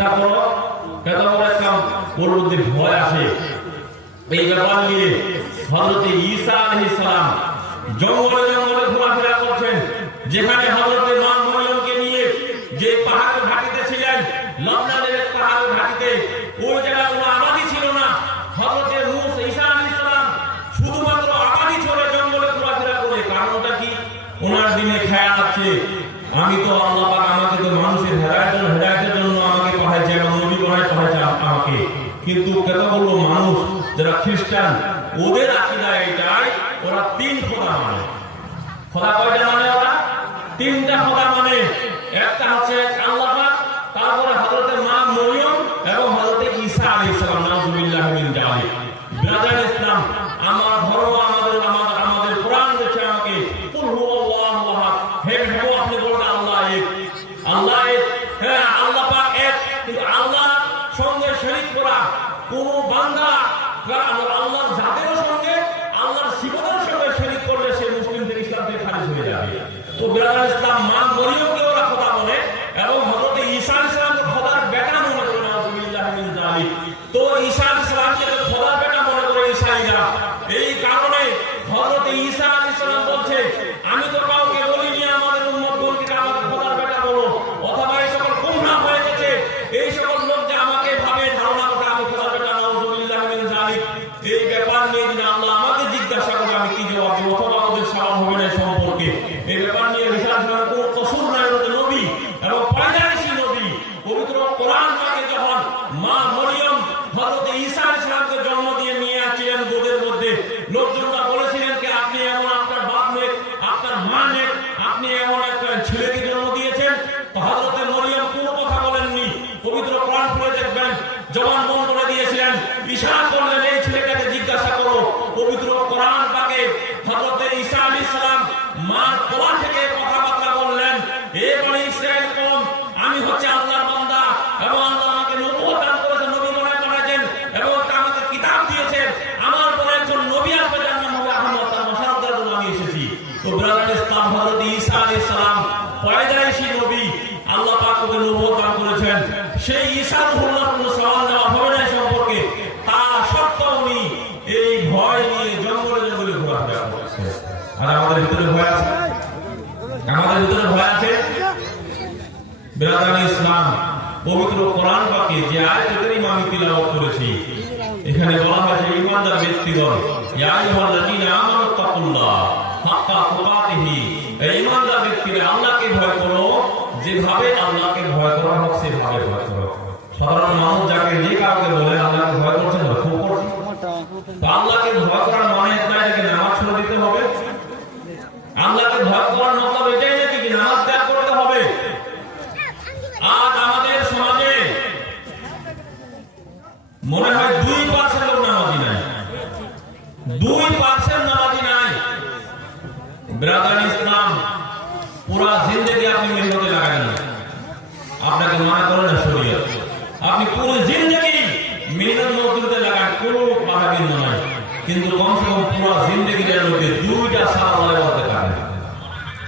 চিন্তা করো কেন ভয় আসে। এই ব্যাপার নিয়ে হজরত ঈসা জঙ্গলে জঙ্গলে ঘোরাফেরা করছেন। যেখানে হজরত ওদের আকিদা এইটাই ওরা তিন খোদা মানে। খোদা কয়টা মানে ওরা? তিনটা খোদা মানে। একটা হচ্ছে পবিত্র কোরআন পাকে যে আয়াতের ইমামি তিলাওয়াত করেছি, এখানে বলা হয়েছে, ইমানদার ব্যক্তিগণ, ইয়া আইয়ুহাল্লাযীনা আমানু তাকুল্লাহ হাক্কা তুকাতিহি। এই ইমানদার ব্যক্তিরা আল্লাহকে ভয় করো, যেভাবে আল্লাহকে ভয় করা হোক, সেভাবে ভয় করো। সাধারণ মানুষ যাকে যে কাউকে বলে, আল্লাহকে ভয় করছেন খুব কঠিন আল্লাহকে মনে হয় দুই পার্সেন্ট নামাজি নাই। দুই পার্সেন্ট নামাজি নাই। ব্রাদার ইসলাম, পুরা জিন্দগি আপনি মেহনতে লাগাই আপনাকে মানা করে না শরীর আপনি পুরো জিন্দগি মেহনত মজদুরতে লাগান, কোনো মাহাবীর নয়। কিন্তু কমসে কম পুরা জিন্দগিটা লোকে দুইটা সাল হতে পারে।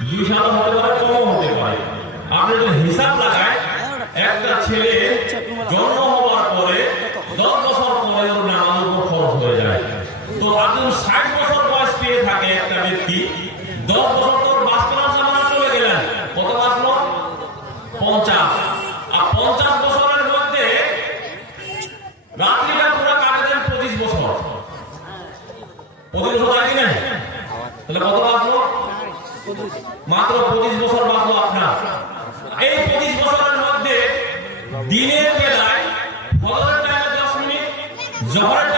দুই সাল হতে পারে কম হতে পারে। আপনি যদি হিসাব লাগায়, একটা ছেলে জন্ম থাকে একটা ব্যক্তি। দশ বছর বাঁচলাম চলে গেলেন। কত বাঁচল পঞ্চাশ। আর পঞ্চাশ বছরের মধ্যে রাত্রিটা পুরো পঁচিশ বছর। পঁচিশ বছর তাহলে কত মাত্র পঁচিশ বছর বাঁচলো আপনার। এই পঁচিশ বছরের মধ্যে দিনের বেলায় ফজরের টাইমে দশ মিনিট জহরের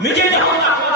没接电话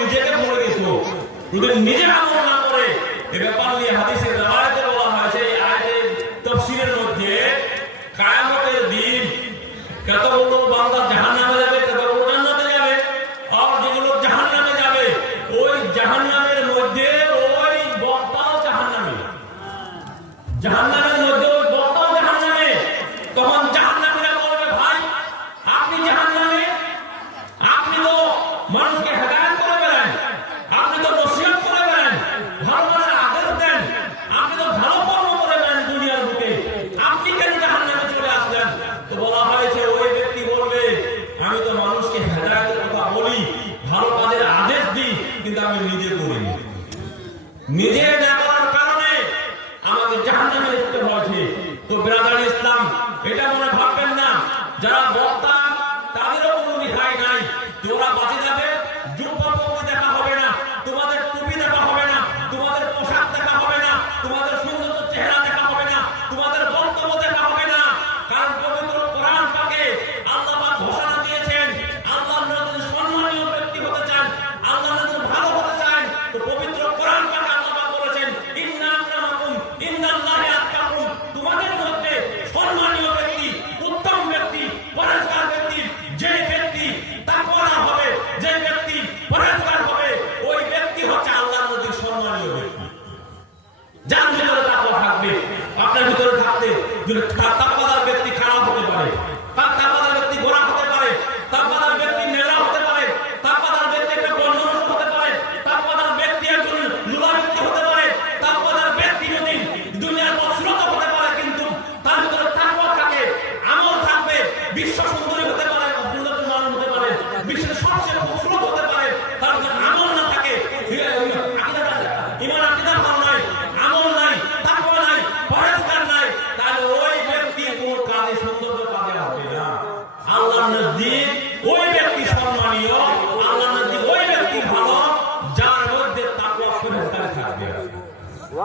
নিজেকে মরে গেছো নিজের আমল না করে এ ব্যাপার নিয়ে হাতিসে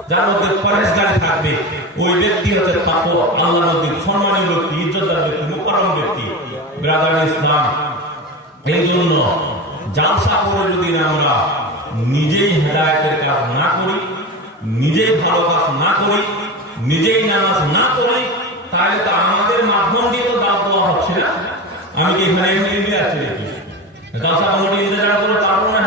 যার মধ্যে পরেশগার থাকবে, ওই ব্যক্তি হচ্ছে তাপ আল্লাহ সম্মানী ব্যক্তি ইজ্জতার ব্যক্তি, মুকারম ব্যক্তি। ব্রাদার ইসলাম এই জন্য জালসা করে যদি আমরা নিজেই হেদায়তের কাজ না করি, নিজেই ভালো কাজ না করি, নিজেই নামাজ না করি তাহলে তো আমাদের মাধ্যম দিয়ে তো দাম দেওয়া হচ্ছে না। আমি কি এখানে এমনি আছি নাকি? জালসা কমিটি ইন্তজার করে তারপর না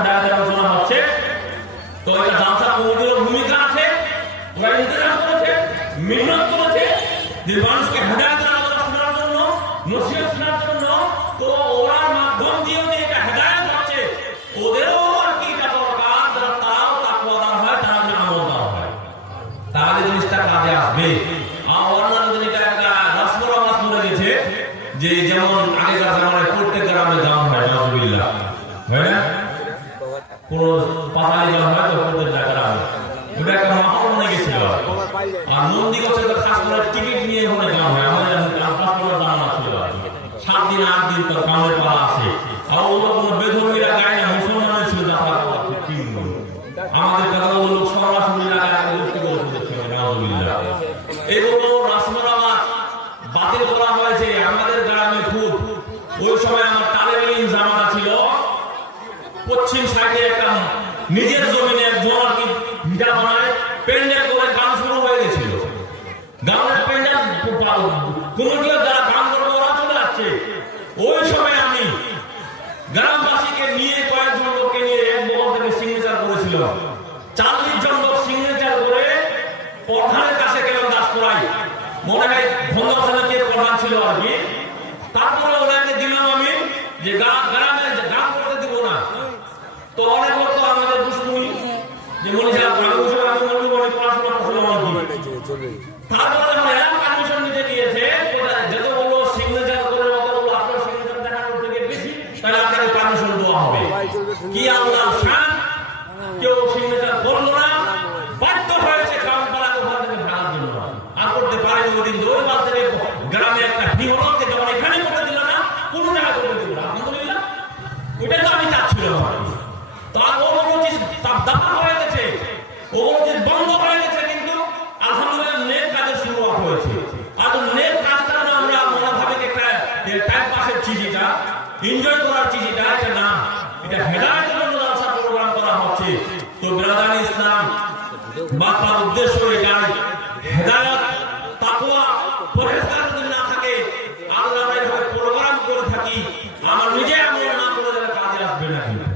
সাত দিন আট দিন তো কামের পালা আছে আর ওগুলো কোনো বেধর্মীরা গায় না মুসলমানের ছিল যাতায়াত করতে তিন দিন। আমাদের কথা লোক সরাসরি লাগায় আগে গোষ্ঠী করে ফেলেছে নাউজুবিল্লাহ এগুলো রাসমরাবাদ বাতিল করা হয়েছে আমাদের গ্রামে খুব ওই সময় আমার তালেবেলিন জামানা ছিল পশ্চিম সাইডে একটা নিজের জমিনে একজন আর কি ভিটা বানায় প্যান্ডেল করে গান শুরু হয়ে গেছিল গানের প্যান্ডেল কমিটিও যারা গান করবে ওরা চলে যাচ্ছে ওই সময় আমি গ্রামবাসীকে নিয়ে কয়েকজন লোককে নিয়ে এক মহল থেকে সিগনেচার করেছিল চাল্লিশ জন লোক সিগনেচার করে প্রধানের কাছে গেলাম দাসপুরাই মনে হয় ভঙ্গা সমিতির প্রধান ছিল আর কি তারপরে ওনাকে দিলাম আমি যে গ্রামে গান করতে দিব না। তো অনেক লোক তো আমাদের দুশ্মনী যে মনে ছিল পারমিশন আমি মনে মনে পড়াশোনা করলাম আর কি তারপরে এলাম পারমিশন নিতে গিয়েছে কোথায় যতগুলো সিগনেচার করে অতগুলো আপনার সিগনেচার দেখানোর থেকে বেশি তাহলে আপনাকে পারমিশন দেওয়া হবে। কি আল্লাহ শান? কেউ সিগনেচার করল না বাধ্য হয়েছে কারণ পালাকে ওখান থেকে ভাড়ার জন্য আর করতে পারেনি ওদিন দৌড় বাদ থেকে গ্রামে একটা ফি হলো যে যখন এখানে করতে দিল না কোন জায়গায় করতে দিল না আলহামদুলিল্লাহ ওইটাই তো আমি চাচ্ছিলাম আর কি। তার ওগুলো চিজ তার দাফা হয়ে গেছে ওগুলো চিজ বন্ধ হয়ে গেছে কিন্তু আলহামদুলিল্লাহ নেক কাজের শুরুয়াত হয়েছে আর তো নেক কাজটা না আমরা মনে ভাবে যে একটা টাইম পাসের চিজ এটা এনজয় করার চিজ এটা এটা না এটা হেদায়তের জন্য জালসা প্রোগ্রাম করা হচ্ছে তো বেরাদান ইসলাম বাপার উদ্দেশ্য এটাই হেদায়ত তাকওয়া পরহেজগার যদি না থাকে আল্লাহ আমরা এভাবে প্রোগ্রাম করে থাকি আমার নিজে এমন না করে যারা কাজে আসবে না কিন্তু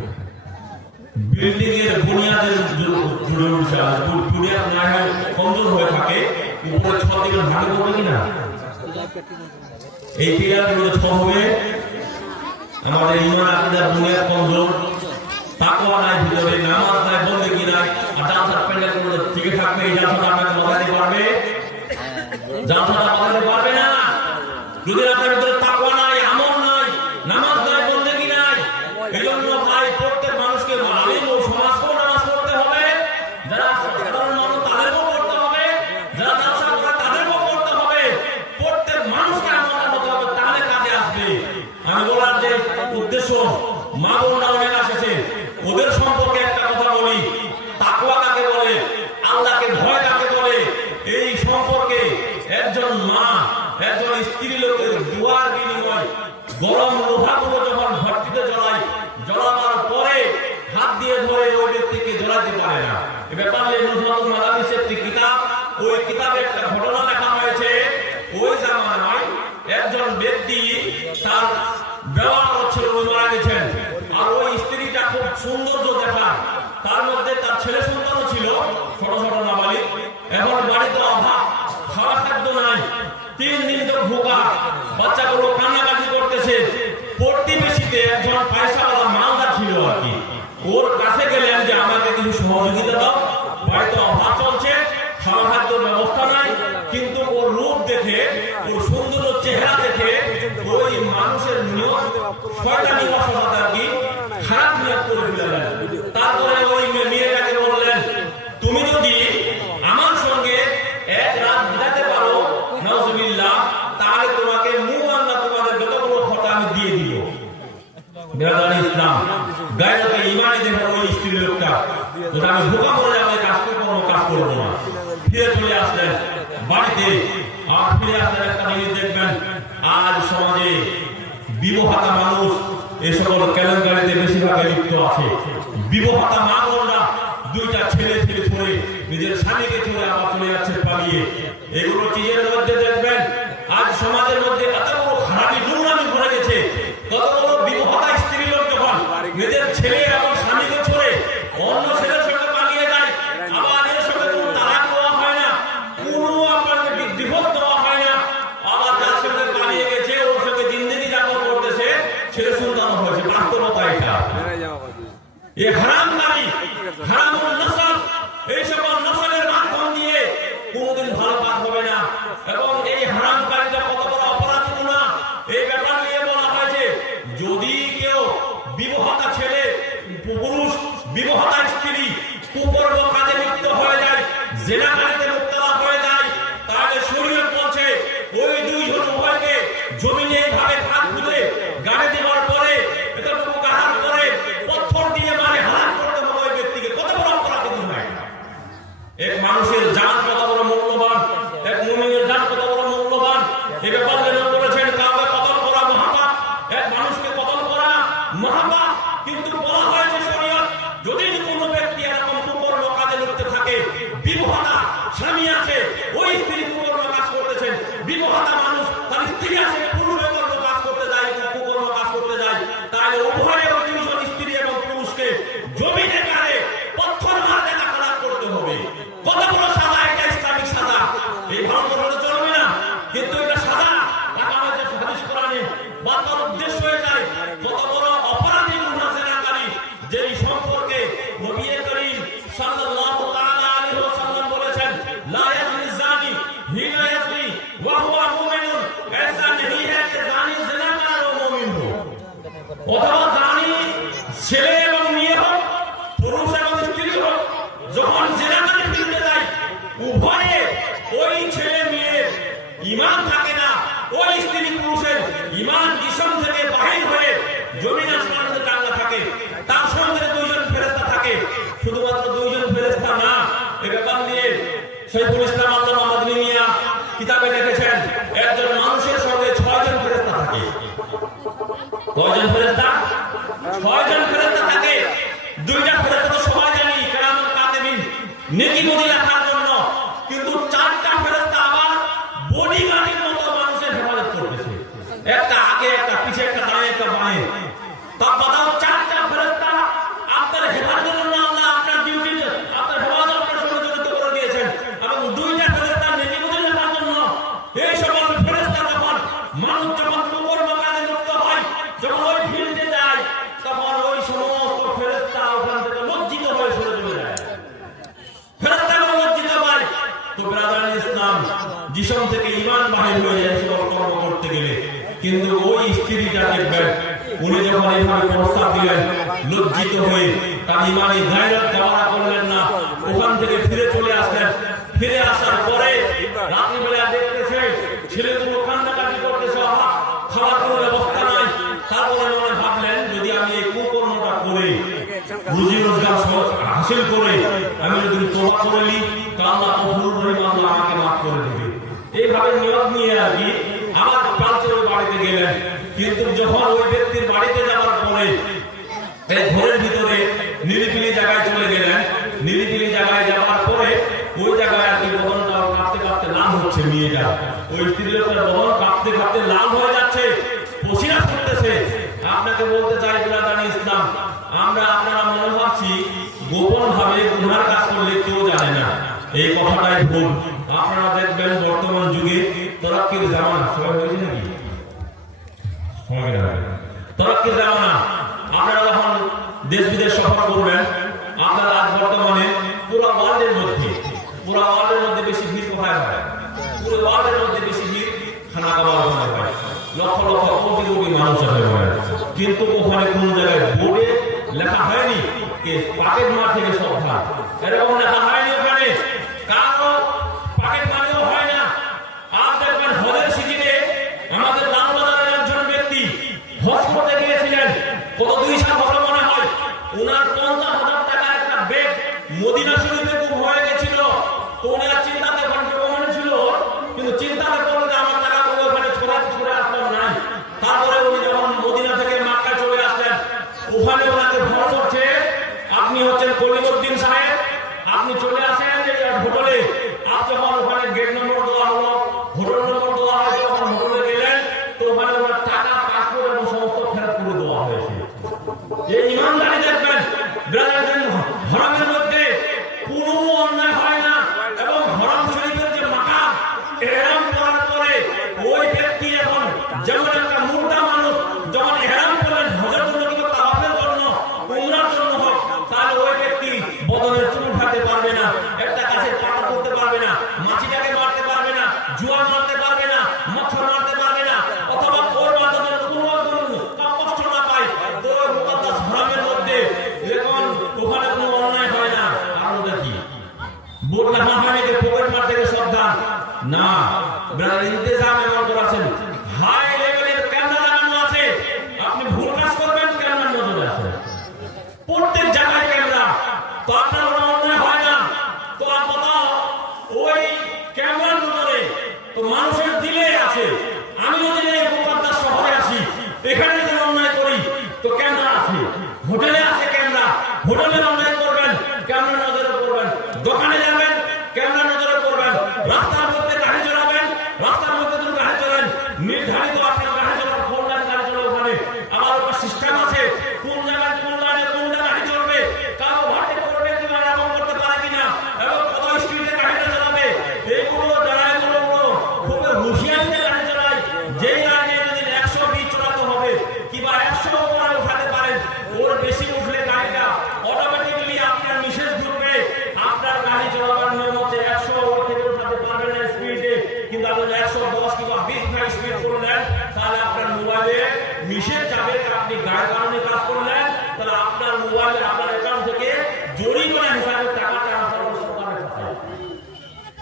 বিল্ডিং এর বুনিয়াদের জুড়ে উঠছে আর বু- বুনিয়াদ না হয় কমজোর হয়ে থাকে উপরে ছ দিকে ভাঙে পড়বে কিনা এই পিলারগুলো হবে আমাদের ইমান আকিদার বুনিয়াদ কমজোর, তাকওয়া নাই ভিতরে, নামাজ নাই বন্দেগী নাই, আর জালসার প্যান্ডেল ঠিক থাকবে, এই জালসাটা আপনাকে বাগাতে পারবে না যদি আপনার ভিতরে তাকওয়া নাই আমল নাই নামাজ নাই বন্দেগী নাই এই জন্য ভাই প্রত্যেক মানুষকে আলিম ও সমাজকেও নামাজ পড়তে হবে যারা সাধারণ মানুষ তাদেরকেও পড়তে হবে যারা জালসা করে তাদেরকেও পড়তে হবে প্রত্যেক মানুষকে আমল হতে হবে তাহলে কাজে আসবে আমি বলার যে উদ্দেশ্য মা অনেক আসেছে। ওদের সম্পর্কে একটা কথা বলি। তাকওয়া কাকে বলে? আল্লাহকে ভয় কাকে বলে? এই সম্পর্কে একজন মা, একজন স্ত্রী লোকের দুয়ার বিনিময় গরম লোহাগুলো যখন ভট্টিতে জ্বলায়, জ্বলাবার পরে হাত দিয়ে ধরে ওই ব্যক্তিকে জ্বলাতে পারে না। এ ব্যাপারে একটি কিতাব, ওই কিতাবে একটা ঘটনা লেখা হয়েছে। ওই জামানায় একজন ব্যক্তি তার ব্যবহার সৌন্দর্য দেখা তার মধ্যে তার ছেলে সন্তানও ছিল, ছোট ছোট নাবালিক। এখন বাড়িতে অভাব, খাওয়া খাদ্য নাই, তিন দিন তো ভোকা বাচ্চাগুলো কান্নাকাটি করতেছে। প্রতিবেশীতে একজন পয়সাওয়ালা মালদার ছিল আর কি। ওর কাছে গেলেন যে, আমাকে কিছু সহযোগিতা দাও। বাড়িতে অভাব চলছে, খাওয়া খাদ্যের ব্যবস্থা নাই। কিন্তু ওর রূপ দেখে, ওর সুন্দর চেহারা দেখে ওই মানুষের শয়তানি 너 Hermanos, 我他妈 উনি যখন এইভাবে প্রস্তাব দিলেন, লজ্জিত হয়ে তার ইমানি গায়রত দেওয়া করলেন না, ওখান থেকে ফিরে চলে আসলেন। ফিরে আসার পরে রাত্রিবেলা দেখতেছে ছেলেগুলো কান্নাকাটি করতেছে আমার কোনো ব্যবস্থা নাই। তারপরে মনে ভাবলেন, যদি আমি এই কুকর্মটা করে, রুজি রোজগার হাসিল করে, আমি যদি তোলা করে নিই, তা আল্লাহ আমাকে মাফ করে দেবে। এইভাবে নিয়োগ নিয়ে আর কি আমার প্রান্তের বাড়িতে গেলেন। কিন্তু যখন ওই ব্যক্তির বাড়িতে যাওয়ার পরে ঘরের ভিতরে নিরিপিলি জায়গায় চলে গেলেন নিরিপিলি জায়গায় যাওয়ার পরে ওই জায়গায় আর কি বহন কাঁপতে কাঁপতে লাল হচ্ছে মেয়েটা। ওই স্ত্রী স্ত্রীলোকের বহন কাঁপতে কাঁপতে লাল হয়ে যাচ্ছে, পশিরা করতেছে আপনাকে বলতে চাই পুরাতানি ইসলাম, আমরা আপনারা মনে ভাবছি গোপন ভাবে গুনার কাজ করলে কেউ জানে না। এই কথাটাই ভুল। আপনারা দেখবেন বর্তমান যুগে তরাক্কির জামানা, সবাই হয়েছে নাকি? সময় তরক্কি জানো না, আপনারা যখন দেশ বিদেশ সফর করবেন, আপনারা আজ বর্তমানে পুরো ওয়ার্ল্ডের মধ্যে, পুরো ওয়ার্ল্ডের মধ্যে বেশি ভিড় কোথায় হয়? পুরো ওয়ার্ল্ডের মধ্যে বেশি ভিড় খানা খাবার ওখানে হয়। লক্ষ লক্ষ কোটি কোটি মানুষ ওখানে কিন্তু ওখানে কোন জায়গায় বোর্ডে লেখা হয়নি যে পাকেট মার থেকে সব এরকম লেখা হয় உடனே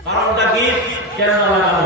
কারণটা কি কেননা লাগানো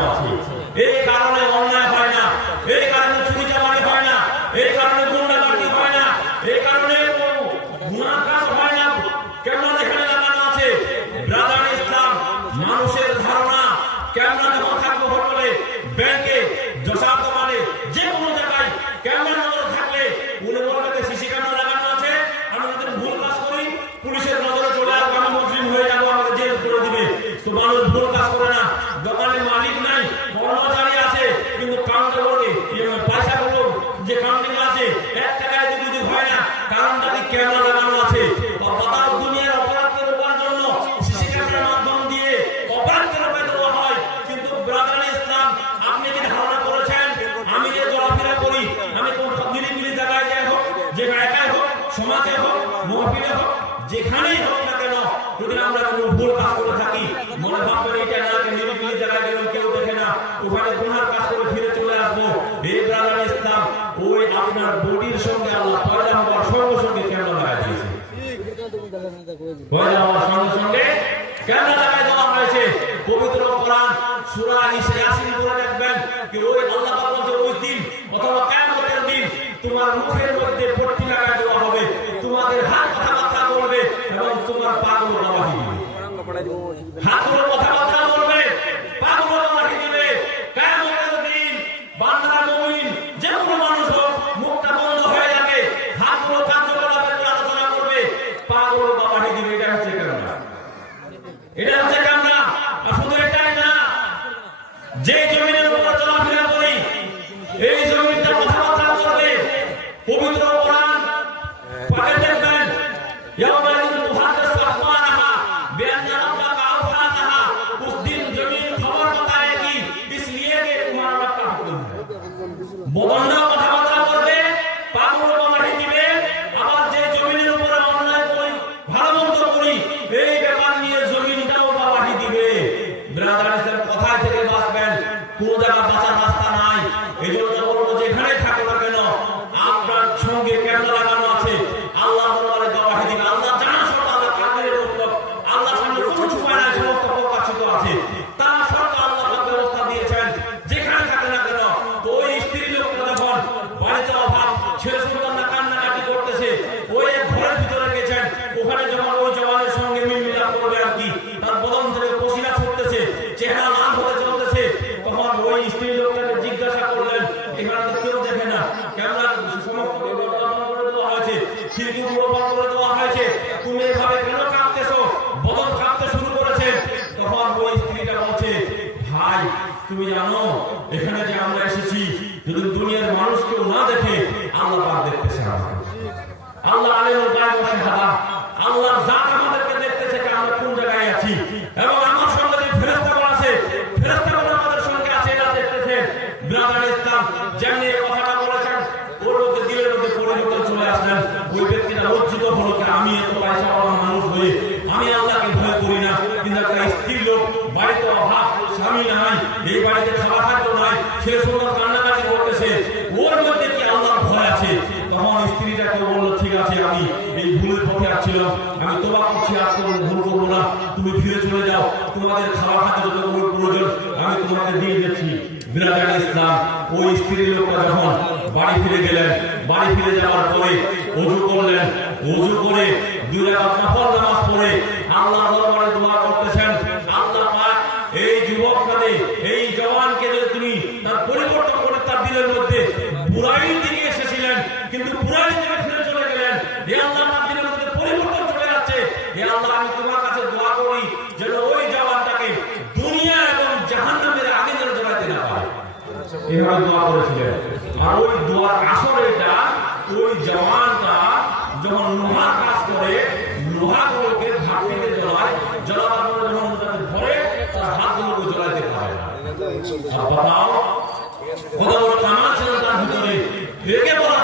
মাহফিলে হোক যেখানেই না কেন যদি আমরা কোনো ভুল কাজ করে থাকি, মনে ভাব করে এটা না নিরিবিলি জায়গায় গেলাম, কেউ দেখে না, ওখানে গুনার কাজ করে ফিরে চলে আসব। এই ইসলাম, ওই আপনার বডির সঙ্গে আল্লাহ পয়দা হওয়ার সঙ্গে সঙ্গে কেন লাগাই দিয়েছে? পয়দা হওয়ার সঙ্গে সঙ্গে কেন লাগাই দেওয়া হয়েছে? পবিত্র কোরআন, সুরা নিশে আসিন করে দেখবেন কেউ ফিরে গেলেন, বাড়ি ফিরে যাওয়ার পরে অজু করলেন, অজু করে দুই নামাজ পড়ে আল্লাহর দরবারে দোয়া করতেছেন, আল্লাহ পাক, এই যুবকটাকে, এই জওয়ানকে তুমি তার পরিবর্তন করে তার মধ্যে দিকে এসেছিলেন, কিন্তু থেকে ফিরে চলে গেলেন। হে আল্লাহ তার মধ্যে পরিবর্তন চলে যাচ্ছে। হে আল্লাহ, আমি তোমার কাছে দোয়া করি যেন ওই জওয়ানটাকে দুনিয়া এবং জাহান্নামের আগে যেন জ্বালাতে না পারে। এভাবে দোয়া করেছিলেন। আর ওই দোয়ার আসরেটা ওই জওয়ানটা যখন লোহার কাজ করে লোহাগুলোকে থেকে জ্বলায়, জ্বলাবার পরে যখন ধরে, তার হাতগুলোকে জ্বলাইতে পারে আর বাবাও কত বড় তার ভিতরে একে বলা